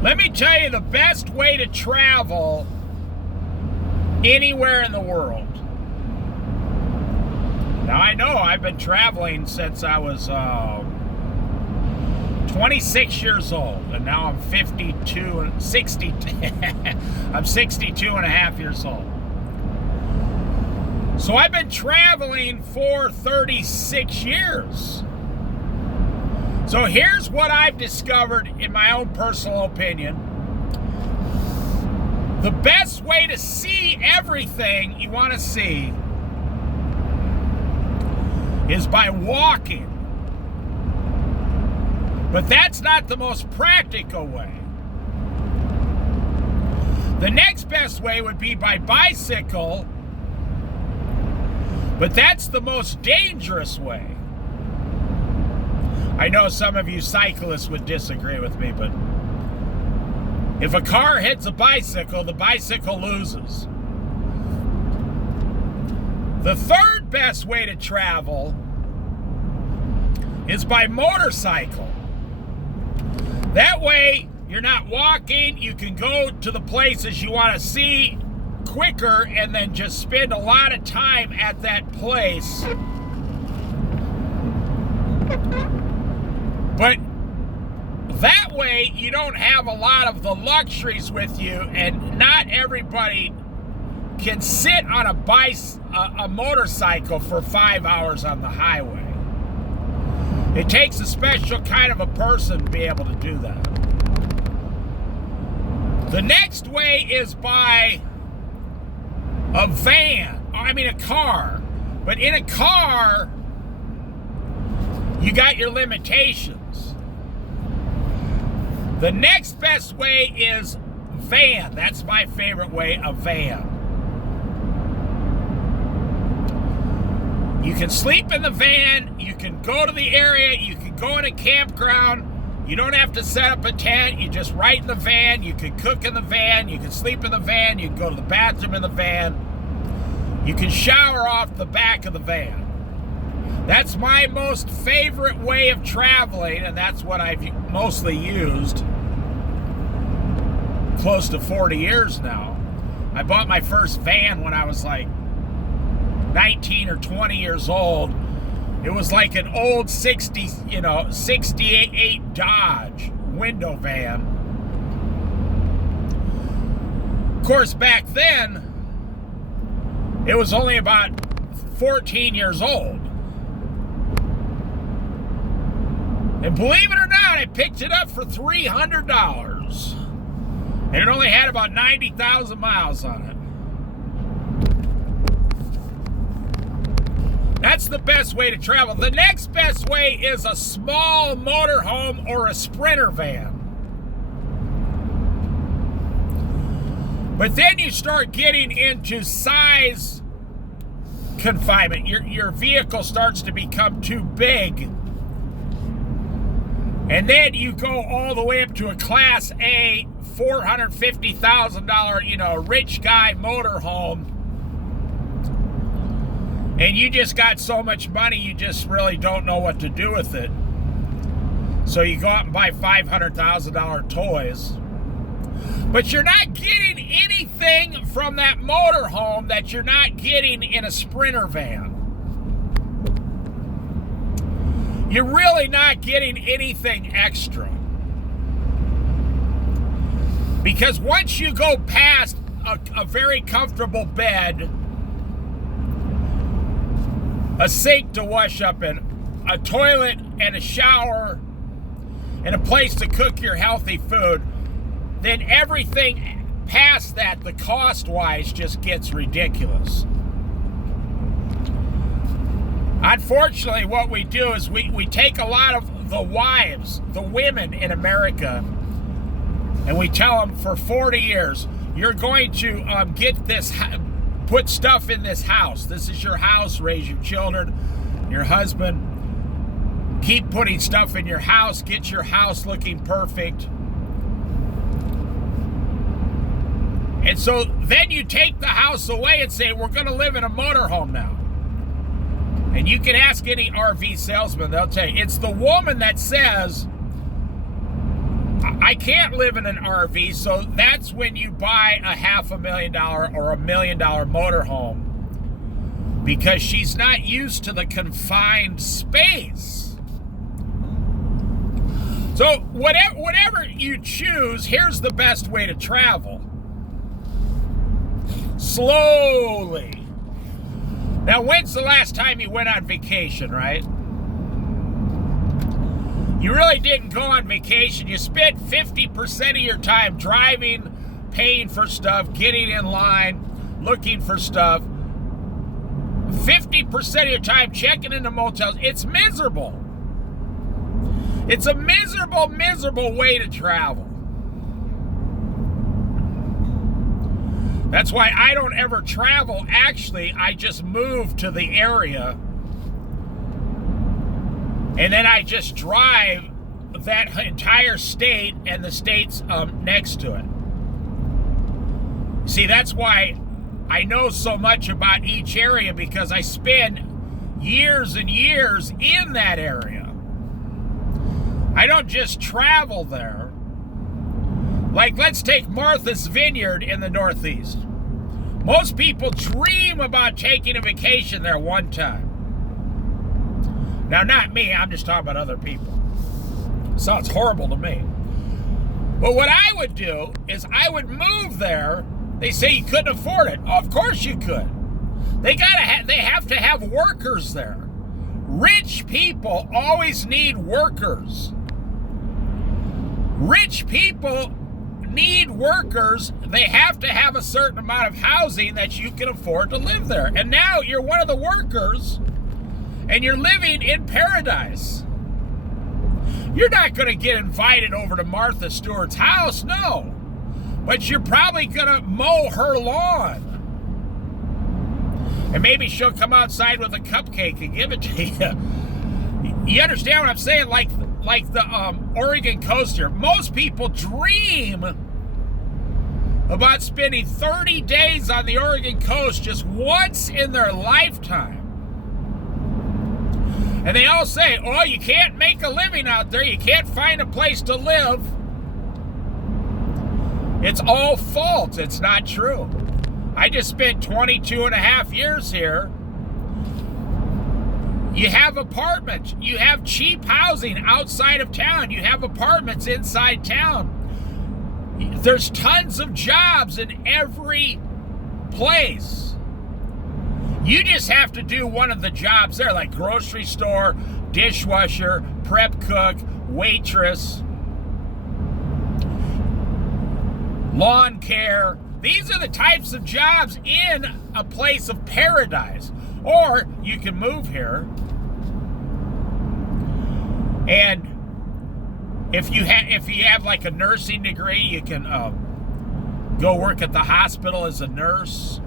Let me tell you the best way to travel anywhere in the world. Now, I know I've been traveling since I was 26 years old, and now I'm 60. I'm 62 and a half years old. So I've been traveling for 36 years. So here's what I've discovered in my own personal opinion. The best way to see everything you want to see is by walking. But that's not the most practical way. The next best way would be by bicycle, but that's the most dangerous way. I know some of you cyclists would disagree with me, but if a car hits a bicycle, the bicycle loses. The third best way to travel is by motorcycle. That way, you're not walking, you can go to the places you want to see quicker and then just spend a lot of time at that place. But that way, you don't have a lot of the luxuries with you, and not everybody can sit on a motorcycle for 5 hours on the highway. It takes a special kind of a person to be able to do that. The next way is by a car. But in a car, you got your limitations. The next best way is van. That's my favorite way, a van. You can sleep in the van, you can go to the area, you can go in a campground, you don't have to set up a tent, you just ride in the van, you can cook in the van, you can sleep in the van, you can go to the bathroom in the van, you can shower off the back of the van. That's my most favorite way of traveling, and that's what I've mostly used close to 40 years now. I bought my first van when I was like 19 or 20 years old. It was like an old 68 Dodge window van. Of course, back then, it was only about 14 years old. And believe it or not, I picked it up for $300. And it only had about 90,000 miles on it. That's the best way to travel. The next best way is a small motorhome or a Sprinter van. But then you start getting into size confinement. Your vehicle starts to become too big. And then you go all the way up to a Class A, $450,000, rich guy motorhome. And you just got so much money, you just really don't know what to do with it. So you go out and buy $500,000 toys. But you're not getting anything from that motorhome that you're not getting in a Sprinter van. You're really not getting anything extra. Because once you go past a very comfortable bed, a sink to wash up in, a toilet and a shower, and a place to cook your healthy food, then everything past that, the cost-wise, just gets ridiculous. Unfortunately, what we do is we take a lot of the wives, the women in America, and we tell them for 40 years, you're going to put stuff in this house. This is your house, raise your children, your husband. Keep putting stuff in your house, get your house looking perfect. And so then you take the house away and say, we're going to live in a motorhome now. And you can ask any RV salesman, they'll tell you, it's the woman that says, I can't live in an RV, so that's when you buy a $500,000 or $1 million motorhome, because she's not used to the confined space. So whatever you choose, here's the best way to travel. Slowly. Now, when's the last time you went on vacation, right? You really didn't go on vacation. You spent 50% of your time driving, paying for stuff, getting in line, looking for stuff. 50% of your time checking into motels. It's miserable. It's a miserable, miserable way to travel. That's why I don't ever travel. Actually, I just move to the area, and then I just drive that entire state and the states next to it. See, that's why I know so much about each area, because I spend years and years in that area. I don't just travel there. Like, let's take Martha's Vineyard in the Northeast. Most people dream about taking a vacation there one time. Now, not me, I'm just talking about other people. Sounds horrible to me. But what I would do is I would move there. They say you couldn't afford it. Oh, of course you could. They have to have workers there. Rich people always need workers. Rich people need workers. They have to have a certain amount of housing that you can afford to live there. And now you're one of the workers, and you're living in paradise. You're not going to get invited over to Martha Stewart's house, no. But you're probably going to mow her lawn. And maybe she'll come outside with a cupcake and give it to you. You understand what I'm saying? Like the Oregon coast here. Most people dream about spending 30 days on the Oregon coast just once in their lifetime. And they all say, oh, you can't make a living out there. You can't find a place to live. It's all false. It's not true. I just spent 22 and a half years here. You have apartments. You have cheap housing outside of town. You have apartments inside town. There's tons of jobs in every place. You just have to do one of the jobs there, like grocery store, dishwasher, prep cook, waitress, lawn care. These are the types of jobs in a place of paradise. Or you can move here, and if you have like a nursing degree, you can go work at the hospital as a nurse.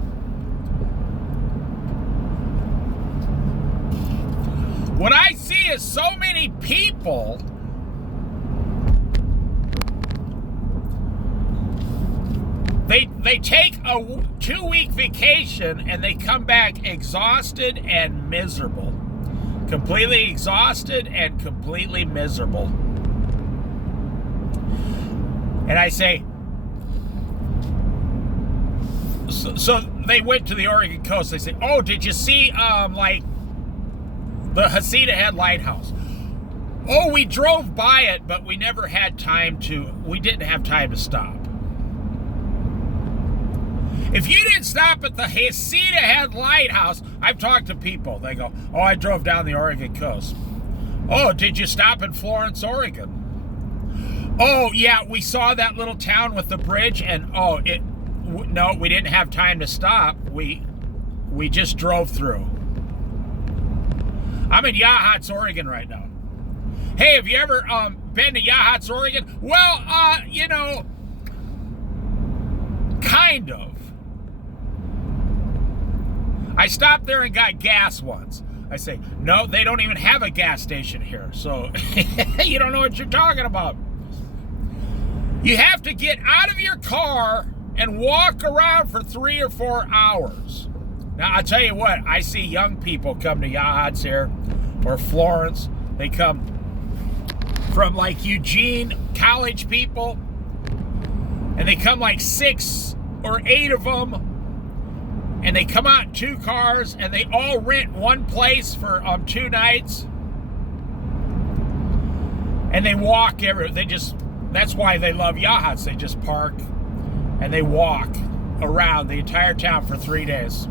What I see is so many people they take a 2-week vacation and they come back exhausted and miserable. Completely exhausted and completely miserable. And I say, so they went to the Oregon coast. They say, oh, did you see like the Hasita Head Lighthouse? Oh, we drove by it, but we never had time to, we didn't have time to stop. If you didn't stop at the Hasita Head Lighthouse, I've talked to people, they go, oh, I drove down the Oregon coast. Oh, did you stop in Florence, Oregon? Oh, yeah, we saw that little town with the bridge, and no, we didn't have time to stop. We just drove through. I'm in Yachats, Oregon right now. Hey, have you ever been to Yachats, Oregon? Well, you know, kind of. I stopped there and got gas once. I say, no, they don't even have a gas station here, so you don't know what you're talking about. You have to get out of your car and walk around for 3 or 4 hours. Now, I'll tell you what, I see young people come to Yachats here, or Florence. They come from like Eugene, college people, and they come like 6 or 8 of them, and they come out in 2 cars, and they all rent one place for 2 nights, and they walk that's why they love yachts. They just park and they walk around the entire town for 3 days.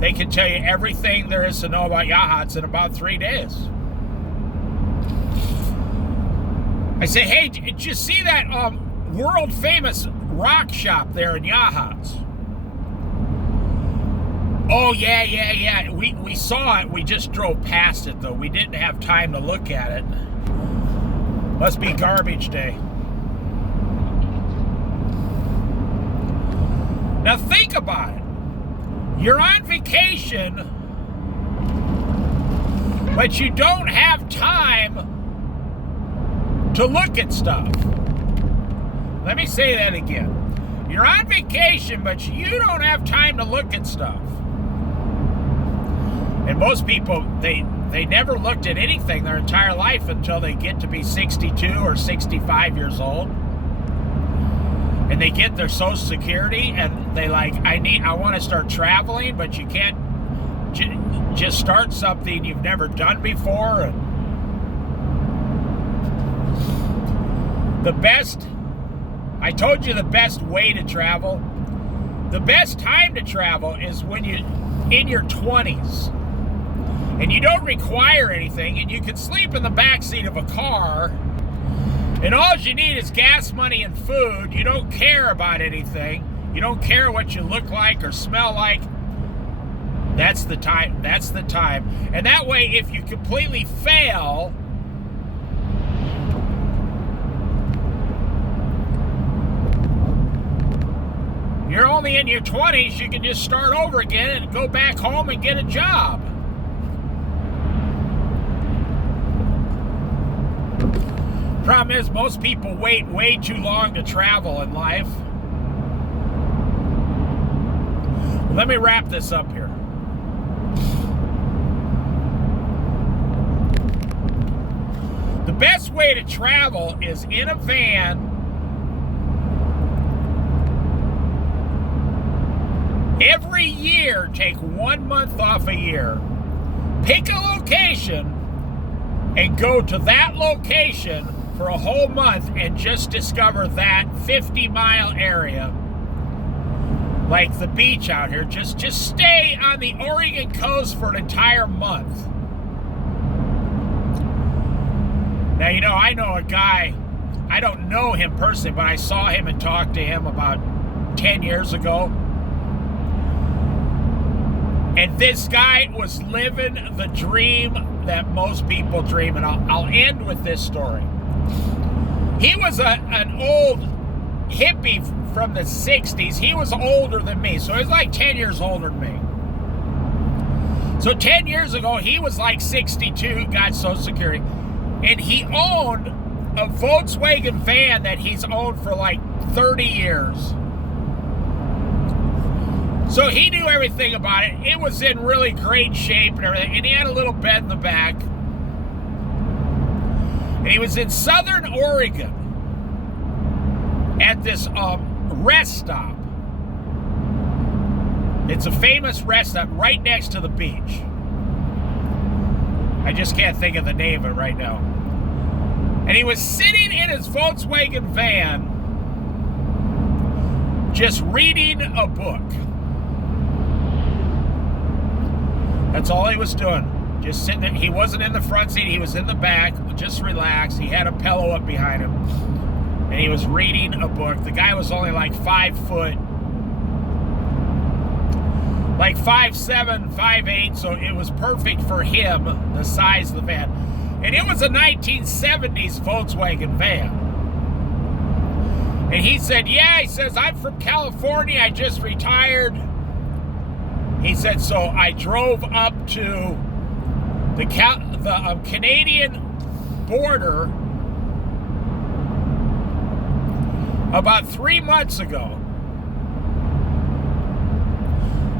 They can tell you everything there is to know about yachts in about 3 days. I say, hey, did you see that world famous rock shop there in Yachats? Oh, yeah. We saw it. We just drove past it, though. We didn't have time to look at it. Must be garbage day. Now think about it. You're on vacation, but you don't have time to look at stuff. Let me say that again. You're on vacation, but you don't have time to look at stuff. And most people, they never looked at anything their entire life until they get to be 62 or 65 years old. And they get their Social Security, and they like, I want to start traveling, but you can't just start something you've never done before. And I told you the best way to travel. The best time to travel is when you're in your 20s. And you don't require anything, and you can sleep in the back seat of a car, and all you need is gas money and food. You don't care about anything. You don't care what you look like or smell like. That's the time. And that way, if you completely fail, you're only in your 20s, you can just start over again and go back home and get a job. Problem is, most people wait way too long to travel in life. Let me wrap this up here. The best way to travel is in a van, every year. Take 1 month off a year, pick a location, and go to that location for a whole month and just discover that 50-mile area. Like the beach out here, just stay on the Oregon coast for an entire month. Now, you know, I know a guy, I don't know him personally, but I saw him and talked to him about 10 years ago. And this guy was living the dream that most people dream. And I'll end with this story. He was an old hippie from the 60s. He was older than me, so he was like 10 years older than me. So 10 years ago, he was like 62, got Social Security, and he owned a Volkswagen van that he's owned for like 30 years. So he knew everything about it. It was in really great shape and everything, and he had a little bed in the back. And he was in Southern Oregon at this rest stop. It's a famous rest stop right next to the beach. I just can't think of the name of it right now. And he was sitting in his Volkswagen van just reading a book. That's all he was doing. Just sitting there. He wasn't in the front seat. He was in the back, just relaxed. He had a pillow up behind him, and he was reading a book. The guy was only like 5 foot, like 5'7", 5'8", so it was perfect for him, the size of the van. And it was a 1970s Volkswagen van. And he said, yeah, he says, I'm from California. I just retired. He said, so I drove up to the Canadian border about 3 months ago.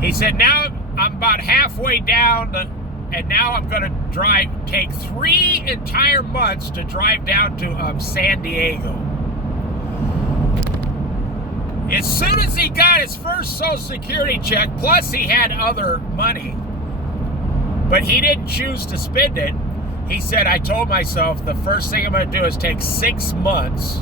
He said, now I'm about halfway down, and now I'm going to take 3 entire months to drive down to San Diego. As soon as he got his first Social Security check, plus he had other money, but he didn't choose to spend it, he said, I told myself the first thing I'm going to do is take 6 months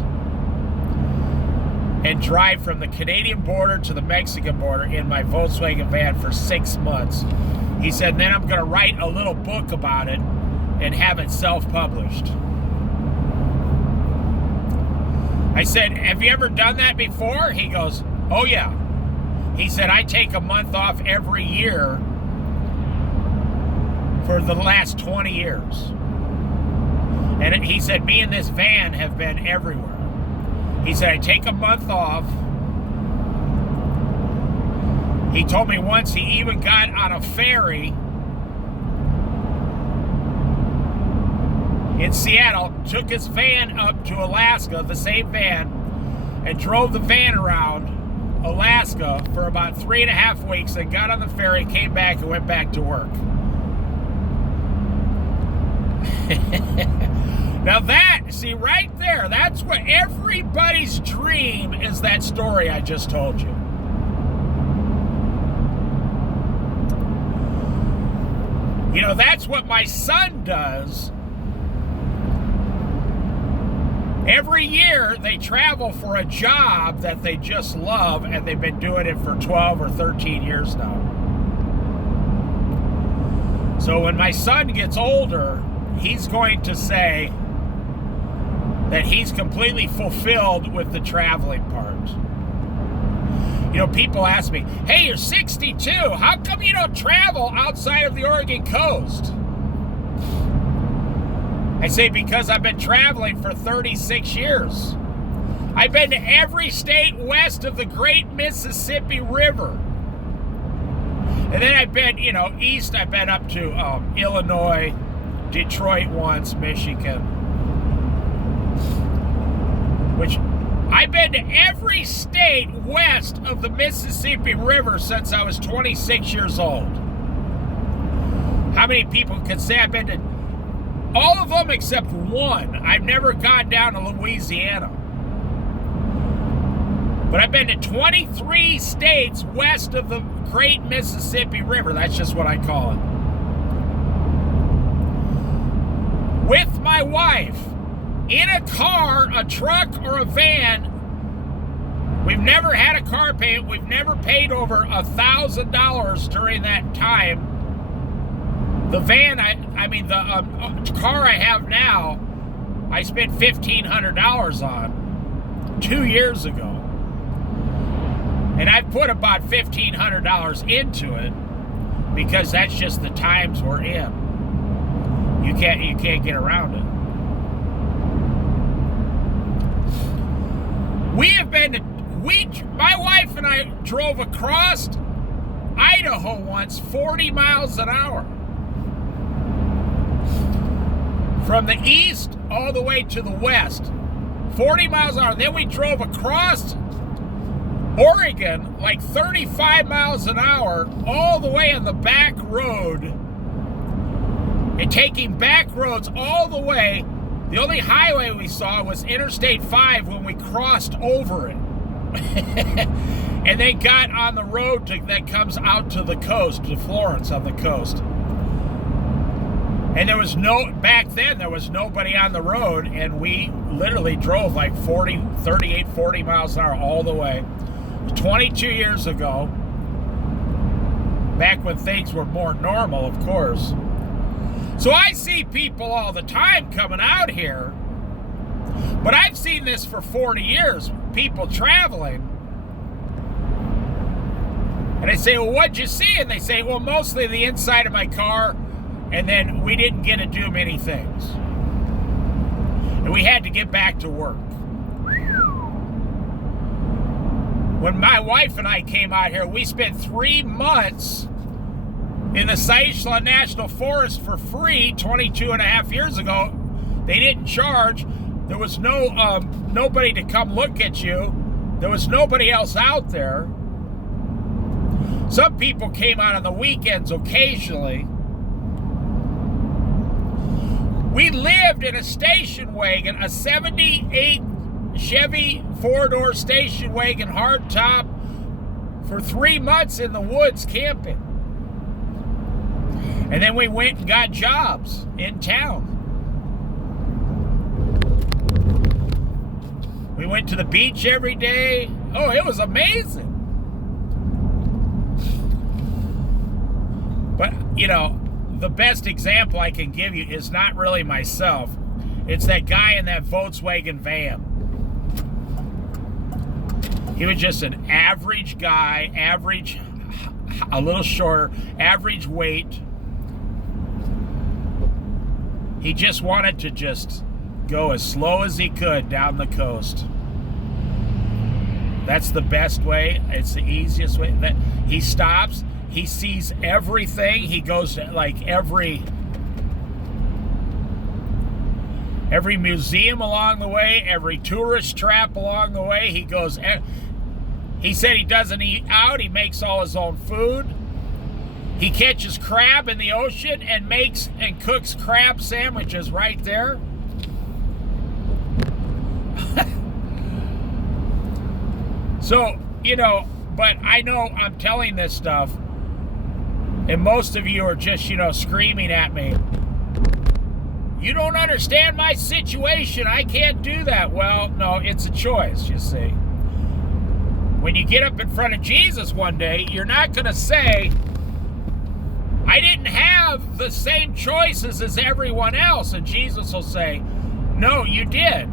and drive from the Canadian border to the Mexican border in my Volkswagen van for 6 months. He said, then I'm going to write a little book about it and have it self-published. I said, have you ever done that before? He goes, oh yeah. He said, I take a month off every year for the last 20 years. And he said, me and this van have been everywhere. He said, I take a month off. He told me once he even got on a ferry in Seattle, took his van up to Alaska, the same van, and drove the van around Alaska for about 3.5 weeks, and got on the ferry, came back, and went back to work. Now that, see right there, that's what everybody's dream is, that story I just told you. You know, that's what my son does. Every year they travel for a job that they just love, and they've been doing it for 12 or 13 years now. So when my son gets older, he's going to say that he's completely fulfilled with the traveling part. You know, people ask me, hey, you're 62, how come you don't travel outside of the Oregon coast? I say, because I've been traveling for 36 years. I've been to every state west of the Great Mississippi River. And then I've been, you know, east, I've been up to Illinois, Detroit once, Michigan. Which, I've been to every state west of the Mississippi River since I was 26 years old. How many people can say I've been to all of them except one? I've never gone down to Louisiana. But I've been to 23 states west of the Great Mississippi River. That's just what I call it. With my wife. In a car, a truck, or a van. We've never had a car payment. We've never paid over $1,000 during that time. The van, the car I have now, I spent $1,500 on 2 years ago. And I've put about $1,500 into it because that's just the times we're in. You can't get around it. My wife and I drove across Idaho once, 40 miles an hour. From the east all the way to the west, 40 miles an hour. Then we drove across Oregon, like 35 miles an hour, all the way on the back road, and taking back roads all the way. The only highway we saw was Interstate 5 when we crossed over it. And then got on the road that comes out to the coast, to Florence on the coast. And back then there was nobody on the road, and we literally drove like 38, 40 miles an hour all the way. 22 years ago, back when things were more normal, of course. So I see people all the time coming out here, but I've seen this for 40 years, people traveling. And I say, well, what'd you see? And they say, well, mostly the inside of my car, and then we didn't get to do many things. And we had to get back to work. When my wife and I came out here, we spent 3 months in the Saishla National Forest for free 22.5 years ago. They didn't charge. There was nobody to come look at you. There was nobody else out there. Some people came out on the weekends occasionally. We lived in a station wagon, a 78 Chevy 4-door station wagon hardtop for 3 months in the woods camping. And then we went and got jobs in town. We went to the beach every day. Oh, it was amazing. But, you know, the best example I can give you is not really myself. It's that guy in that Volkswagen van. He was just an average guy, average, a little shorter, average weight. He just wanted to just go as slow as he could down the coast. That's the best way. It's the easiest way. That he stops. He sees everything. He goes to like every museum along the way, every tourist trap along the way. He goes. He said he doesn't eat out. He makes all his own food. He catches crab in the ocean and makes and cooks crab sandwiches right there. So, you know, but I know I'm telling this stuff, and most of you are just, you know, screaming at me. You don't understand my situation. I can't do that. Well, no, it's a choice, you see. When you get up in front of Jesus one day, you're not going to say, I didn't have the same choices as everyone else. And Jesus will say, no, you did.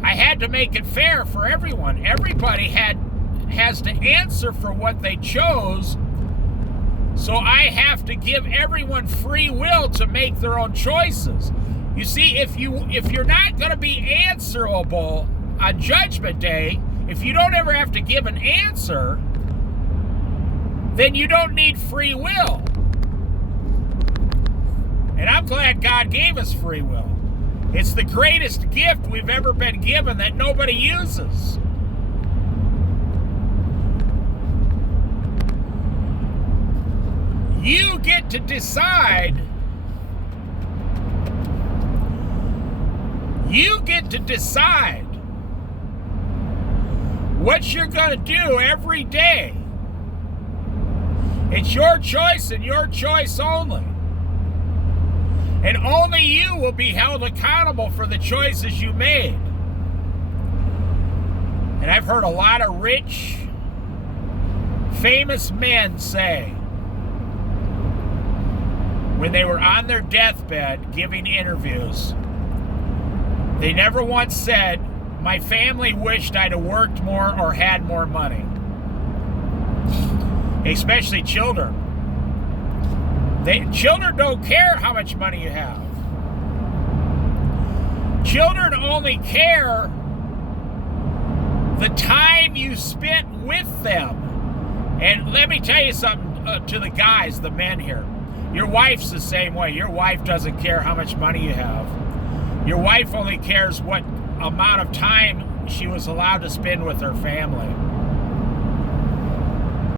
I had to make it fair for everyone. Everybody has to answer for what they chose. So I have to give everyone free will to make their own choices. You see, if you're not going to be answerable on Judgment Day, if you don't ever have to give an answer, then you don't need free will. And I'm glad God gave us free will. It's the greatest gift we've ever been given that nobody uses. You get to decide. You get to decide what you're going to do every day. It's your choice and your choice only. And only you will be held accountable for the choices you made. And I've heard a lot of rich, famous men say, when they were on their deathbed giving interviews, they never once said, my family wished I'd have worked more or had more money. Especially children. Children don't care how much money you have. Children only care the time you spent with them. And let me tell you something to the guys, the men here. Your wife's the same way. Your wife doesn't care how much money you have. Your wife only cares what amount of time she was allowed to spend with her family.